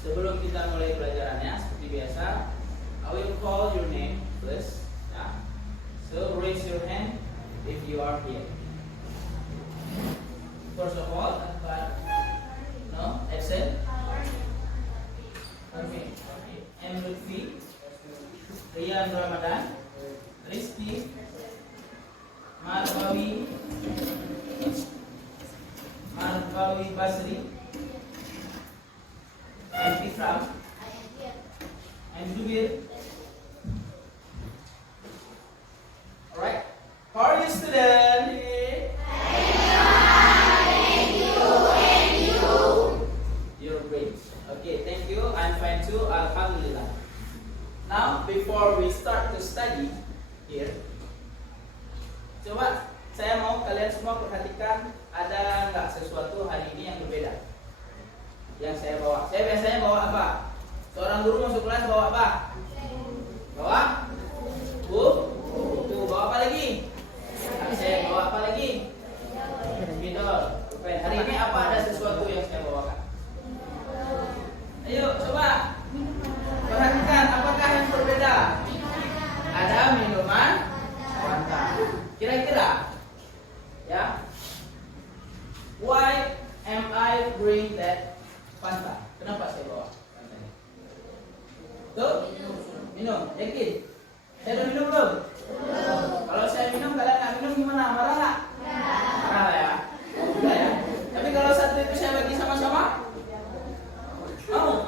sebelum kita mulai pelajarannya, seperti biasa, I will call your name first. Ya. So raise your hand if you are here. First of all, no, absent. Okay. M. Lutfi, Rian Ramadan, Rizky, Marbawi Basri, and Ifram, and Zubir. Alright, how are you, student? You're great. Okay, thank you. I'm fine too. Alhamdulillah. Now, before we start to study here, coba saya mau kalian semua perhatikan, ada nggak sesuatu hari ini yang berbeda yang saya bawa. Saya biasanya bawa apa? Seorang guru masuk kelas bawa apa? Bawa buku. Bawa apa lagi? Saya bawa apa lagi? Spidol. Hari ini apa ada sesuatu yang saya bawakan? Ayo coba perhatikan, apakah yang berbeda? Ada minuman Fanta. Kira-kira, ya, why am I bring that Fanta? Kenapa saya bawa Fanta ini? Tuh, minum, yakin? Saya udah minum belum? Kalau saya minum, kalian nggak minum gimana? Marah nggak? Marah ya? Udah ya. Tapi kalau satu itu saya bagi sama-sama? Mau?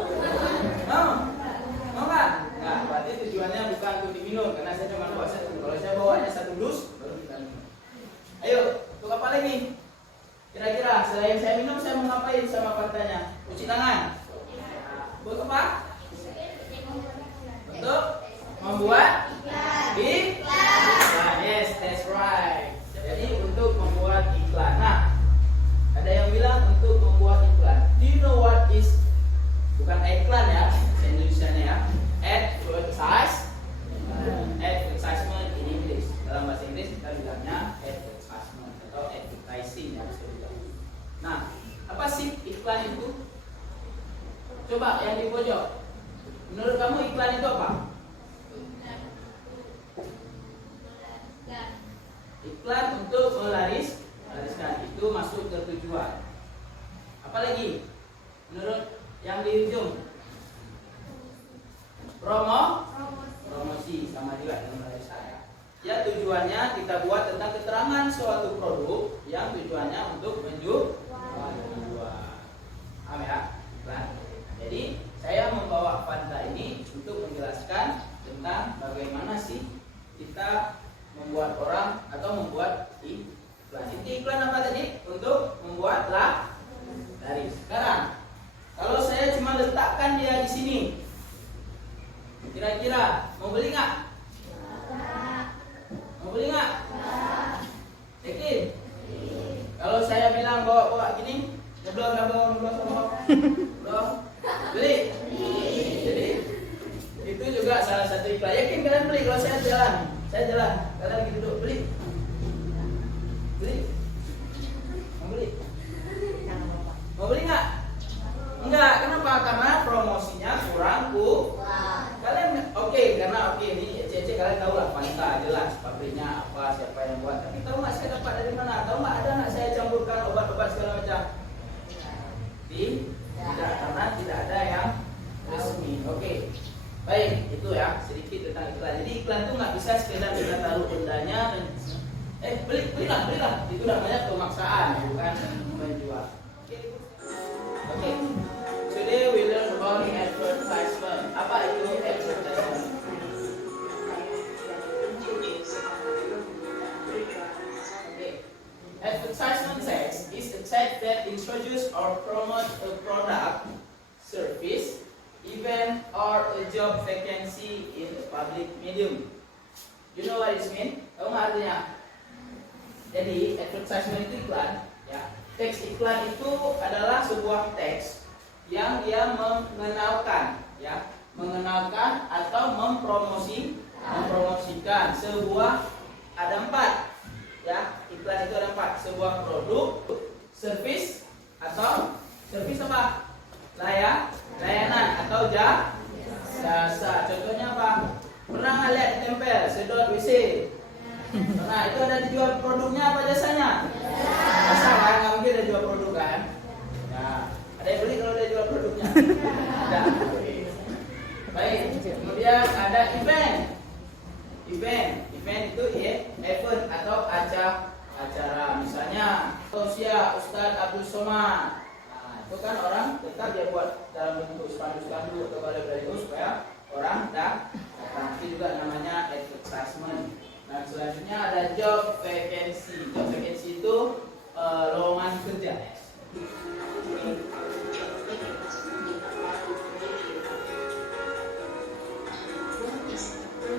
Mau nggak? Nah, berarti tujuannya bukan untuk diminum, karena saya cuma bawa satu. Kalau saya bawanya satu dus, baru kita minum. Ayo, untuk apa lagi? Kira-kira selain saya minum, saya mau ngapain sama Fantanya? Cuci tangan. Buat apa? Untuk membuat iklan. Yes, that's right. Jadi untuk membuat iklan. Nah, ada yang bilang untuk membuat iklan. Do you know what is? Bukan iklan ya, Indonesia-nya ya. Advertisement in English. Dalam bahasa Inggris kita bilangnya advertisement atau advertising ya, bisa dibilang. Nah, apa sih iklan itu? Coba yang di pojok. Menurut kamu iklan itu apa? Iklan untuk melariskan, itu masuk ke tujuan. Apalagi menurut yang di ujung? Promosi, sama juga dengan dari saya. Ya, tujuannya kita buat tentang keterangan suatu produk yang tujuannya untuk menjual. Paham ya? Nah, jadi saya membawa Fanta ini untuk menjelaskan tentang bagaimana sih kita membuat orang atau membuat iklan. Inti iklan apa tadi? Untuk membuat laris. Sekarang, kalau saya cuma letakkan dia di sini, kira-kira mau beli nggak? Mau beli nggak? Yakin? Kalau saya bilang bawa gini, belum, beli. Jadi itu juga salah satu iklan. Yakin kalian beli? Kalau saya jalan, kalian lagi duduk, beli. Mau beli nggak? Enggak, kenapa? Karena promosinya kurang kalian karena ini cece kalian tahu lah, Fanta jelas pabriknya apa, siapa yang buat. Tapi tahu nggak saya dapat dari mana? Tahu nggak ada nggak saya campurkan obat-obat segala macam? Tidak, karena tidak ada yang resmi. Baik, itu ya sedikit tentang iklan. Jadi iklan itu nggak bisa sekedar kita taruh bendanya dan belilah. Itu namanya pemaksaan, bukan menjual. Today we learn about advertisement. Apa itu advertisement? Advertisement text is a text that introduces or promotes a product, service, event, or a job vacancy in the public medium. You know what it means? Tahu nggak artinya? Jadi advertisement itu iklan, ya. Teks iklan itu adalah sebuah teks yang dia mengenalkan atau mempromosikan sebuah, ada 4 ya, iklan itu ada 4, sebuah produk, service atau service apa? Layanan itu kan orang tetap dia buat dalam bentuk spanduk-spanduk atau baliho supaya orang datang. Itu juga namanya advertisement. Dan selanjutnya ada job vacancy. Job vacancy itu lowongan kerja.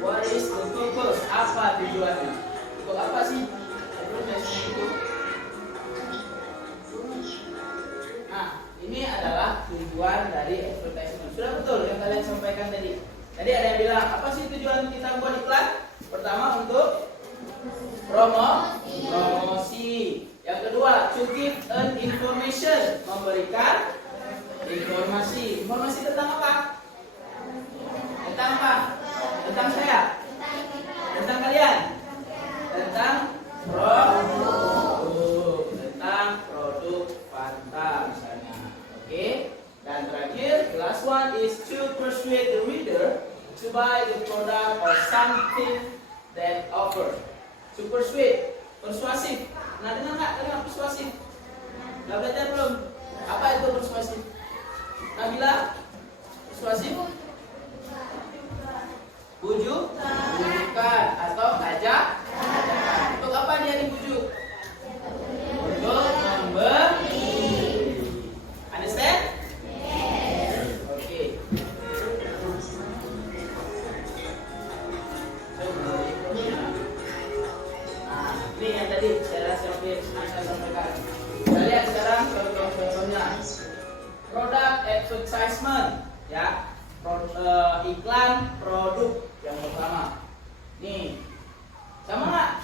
What is the purpose? Apa tujuannya? Untuk apa sih advertisement itu? Nah, ini adalah tujuan dari advertisement. Sudah betul yang kalian sampaikan tadi. Tadi ada yang bilang, apa sih tujuan kita buat iklan? Pertama untuk promosi. Yang kedua, to give an information, memberikan informasi. Informasi tentang apa? Tentang apa? Tentang saya? Tentang kalian? Tentang produk. Tentang produk Fanta misalnya. Oke? Dan terakhir, the last one is to persuade the reader to buy the product or something that offer. To persuade, persuasif. Nah, dengar nggak? Dengar persuasif? Nggak belajar belum? Apa itu persuasif? Nabila? Persuasif? Bujukan atau ajakan. Untuk apa dia dibujuk? Untuk membeli. Understand? Oke. Nah, ini yang tadi saya sampaikan. Kita lihat sekarang contoh-contohnya. Product advertisement, ya. Iklan produk yang pertama. Nih, sama nggak?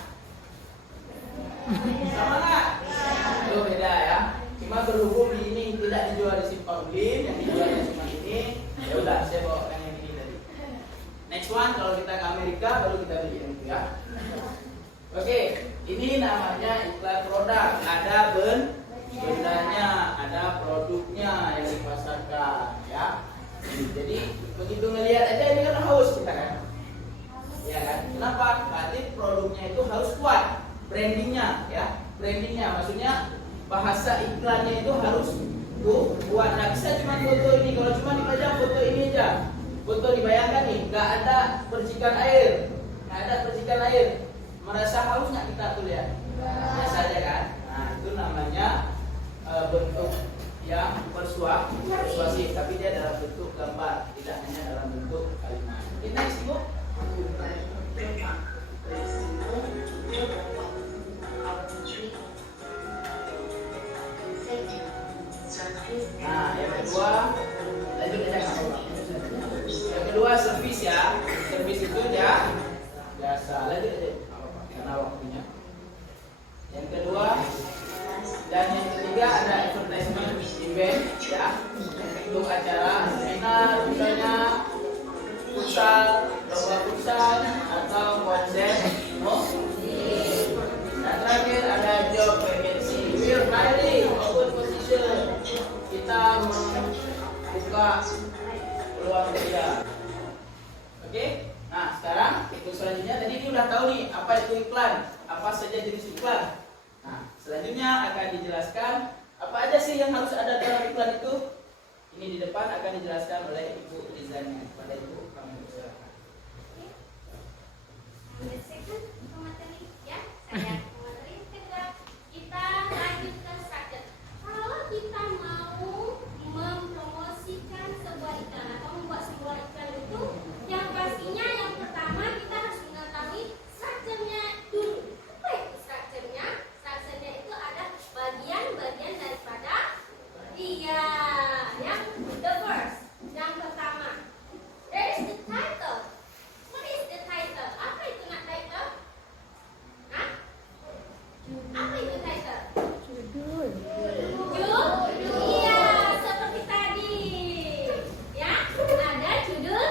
Sama nggak? Itu beda ya. Cuma berhubung di ini tidak dijual di Simpang Blim, yang dijualnya cuma ini. Ya udah, saya bawakan yang ini tadi. Next one, kalau kita ke Amerika baru kita beli yang itu ya. Oke, ini namanya iklan produk. Ada bendanya, ada produknya yang dipasarkan ya. Jadi begitu ngelihat aja ini kan haus kita kan, ya kan? Kenapa? Berarti produknya itu harus kuat, brandingnya ya, brandingnya maksudnya bahasa iklannya itu harus kuat. Nggak bisa cuma foto ini, kalau cuma dipajang foto ini aja, foto dibayangkan nih, nggak ada percikan air, merasa haus nggak kita tuh lihat, biasa aja kan? Nah itu namanya bentuk yang persuasif, tapi dia dalam bentuk gambar, tidak hanya dalam bentuk kalimat. Oke, next Ibu. Nah, yang kedua, lanjut aja nggak apa-apa. Yang kedua service ya, service itu ya biasa, lanjut aja nggak apa-apa karena waktunya. Yang kedua dan yang ketiga ada advertisement event ya, untuk acara seminar misalnya, futsal, lomba futsal atau konser musik. Dan terakhir ada job vacancy. We are hiring open position. Kita membuka peluang kerja. Oke? Nah sekarang itu selanjutnya tadi ini udah tahu nih apa itu iklan, apa saja jenis iklan. Nah, selanjutnya akan dijelaskan apa aja sih yang harus ada dalam iklan itu. Ini di depan akan dijelaskan oleh Ibu Rizania. Pada Ibu kami persilakan. Materi ya, saya materi kedua kita lanjut ke struktur. Kalau kita mau mempromosikan sebuah iklan atau membuat sebuah iklan itu, yang pastinya yang pertama kita harus mengetahui strukturnya dulu. Apa itu strukturnya? Strukturnya itu ada bagian-bagian daripada dia. Yang the first, yang pertama, there is the title. What is the title? Apa itu nak title? Hah? Apa itu title? Judul. Iya, seperti tadi. Ya, ada judul.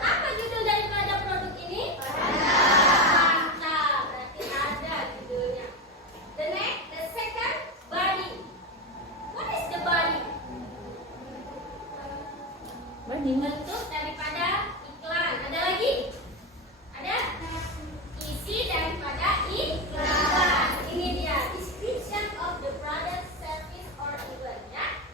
Apa judul daripada produk ini? Mantap, berarti ada judulnya. The next, the second, body. What is the body? Bentuk daripada iklan. Ada lagi? Ada? Isi daripada iklan. Ini dia, description of the product, service or event ya.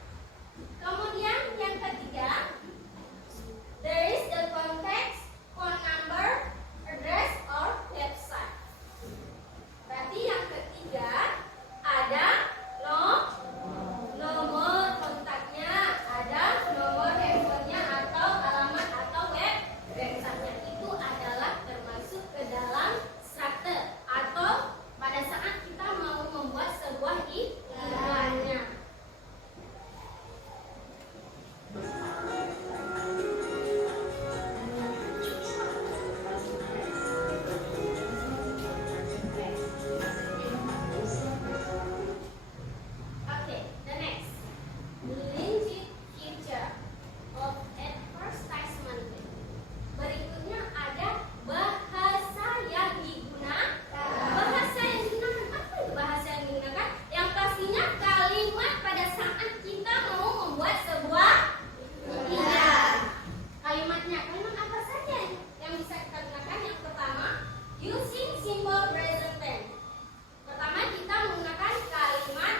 legit feature of advertisement. Berikutnya ada bahasa yang digunakan. Bahasa yang digunakan, apa itu bahasa yang digunakan? Yang pastinya kalimat pada saat kita mau membuat sebuah kalimatnya. Kalimat apa saja yang bisa kita gunakan? Yang pertama, using simple present tense. Pertama, kita menggunakan kalimat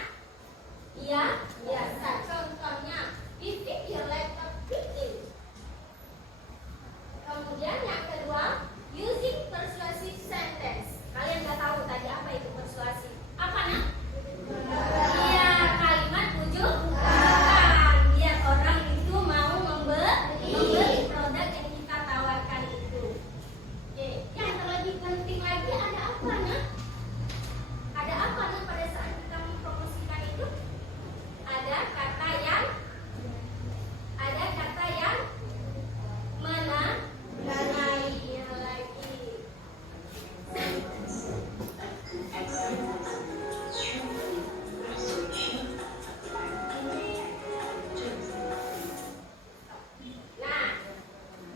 ya biasa. Contohnya, we think your laptop pretty. Kemudian yang kedua, using persuasive sentence. Kalian nggak tahu tadi apa itu persuasif? Apa nak? Iya, kalimat bujuk bukan. Biar orang itu mau membeli produk yang kita tawarkan itu. Oke, yang terlebih penting lagi ada apa nak? Ada apa nak pada saat kita mempromosikan itu? Ada kata yang mengenai lagi. Nah,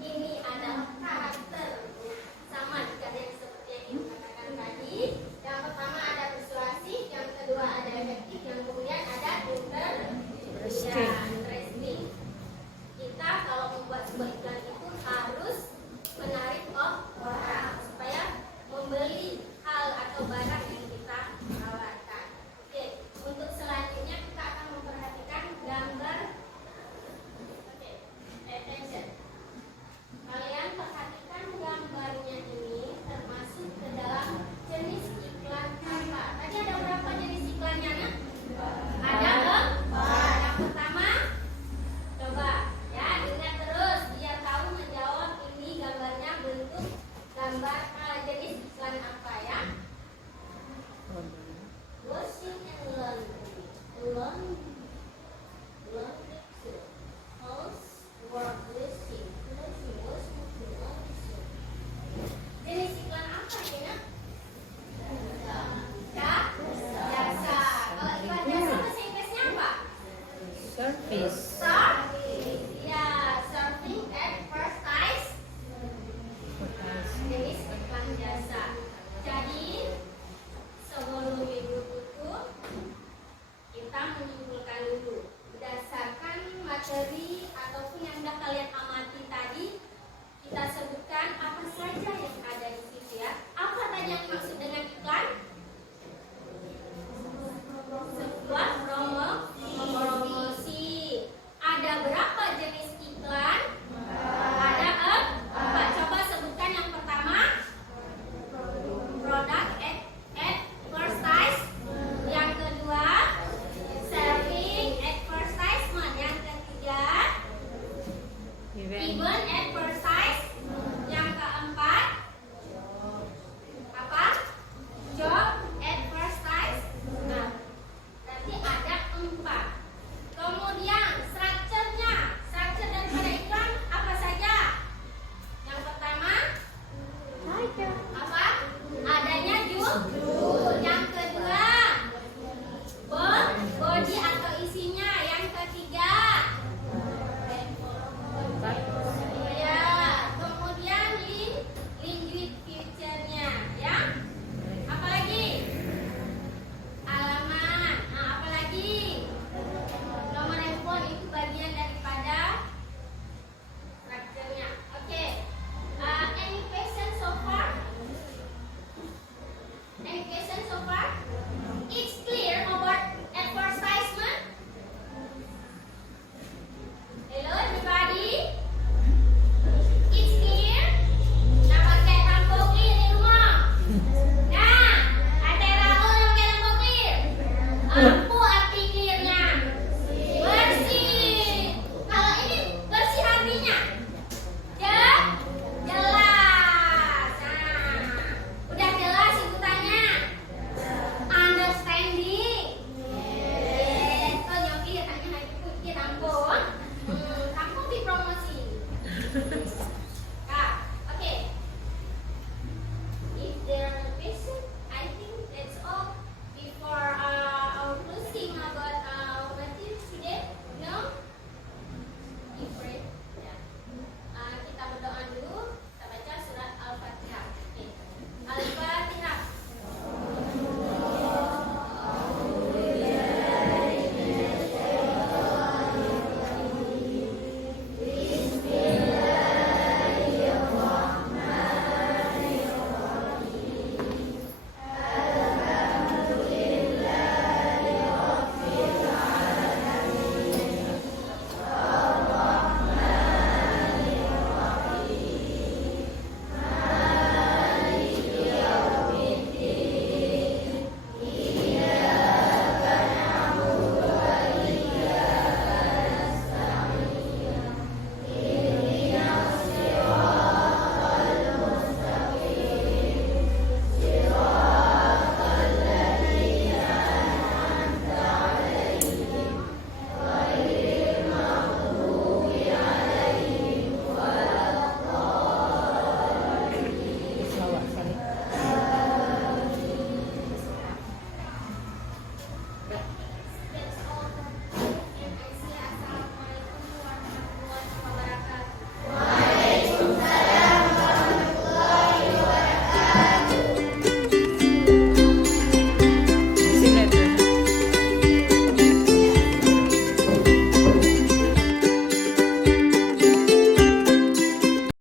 ini adalah karakter sama juga yang seperti yang dikatakan tadi. Yang pertama ada persuasif, yang kedua ada efektif, yang kemudian ada interesting. Kita kalau membuat sebuah iklan itu harus menarik orang supaya membeli hal atau barang yang kita tawarkan. Oke, untuk selanjutnya kita akan memperhatikan gambar. Oke, attention. Kalian perhatikan gambarnya ini termasuk ke dalam jenis iklan apa? Tadi ada berapa jenis iklannya? Nak? Ada empat. Yang pertama, coba ya ingat terus biar tahu menjawab ini gambarnya bentuk gambar jenis iklan apa ya? Washing and laundry. Laundry. Housework listing. Jenis iklan apa ya? Jasa. Kalau iklan jasa bahasa Inggrisnya apa? Service. Service. Ya, serving advertise. Jenis iklan jasa. Jadi sebelum ibu tutup, kita menyimpulkan dulu berdasarkan materi ataupun yang sudah kalian amati tadi. Kita sebutkan apa saja yang ada di situ ya. Apa tadi yang maksud dengan iklan? Sebuah promosi. Ada berapa jenis iklan? Ada empat. Coba sebutkan yang pertama. Product advertise. Yang kedua, serving advertisement. Yang ketiga, event advertise. Yang keempat, apa? Job advertise. Nah, berarti ada empat. Kemudian